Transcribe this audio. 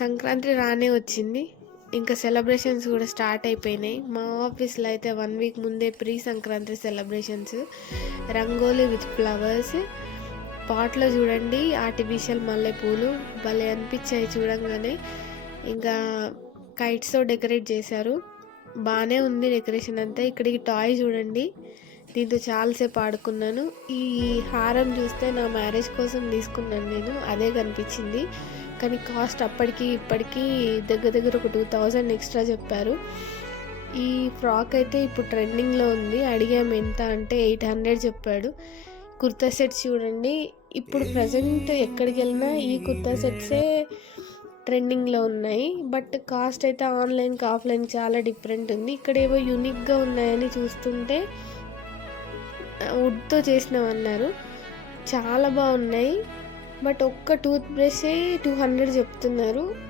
సంక్రాంతి రానే వచ్చింది. ఇంకా సెలబ్రేషన్స్ కూడా స్టార్ట్ అయిపోయినాయి. మా ఆఫీస్లో అయితే 1 వీక్ ముందే pre Sankranti celebrations. Rangoli with flowers, పాట్లో చూడండి ఆర్టిఫిషియల్ మల్లెపూలు భలే అనిపించాయి చూడంగానే. ఇంకా కైట్స్తో డెకరేట్ చేశారు, బాగానే ఉంది డెకరేషన్ అంతా. ఇక్కడికి టాయ్ చూడండి, దీంతో చాలాసేపు ఆడుకున్నాను. ఈ హారం చూస్తే నా మ్యారేజ్ కోసం తీసుకున్నాను నేను, అదే కనిపించింది. కానీ కాస్ట్ అప్పటికి ఇప్పటికీ దగ్గర ఒక 2000 ఎక్స్ట్రా చెప్పారు. ఈ ఫ్రాక్ అయితే ఇప్పుడు ట్రెండింగ్లో ఉంది. అడిగాము ఎంత అంటే 800 చెప్పాడు. కుర్తా సెట్స్ చూడండి, ఇప్పుడు ప్రజెంట్ ఎక్కడికి వెళ్ళినా ఈ కుర్తా సెట్సే ట్రెండింగ్లో ఉన్నాయి. బట్ కాస్ట్ అయితే ఆన్లైన్కి ఆఫ్లైన్ చాలా డిఫరెంట్ ఉంది. ఇక్కడ ఏవో యూనిక్గా ఉన్నాయని చూస్తుంటే వుడ్తో చేసినవన్నారు, చాలా బాగున్నాయి. బట్ ఒక్క టూత్ బ్రషే 200 చెప్తున్నారు.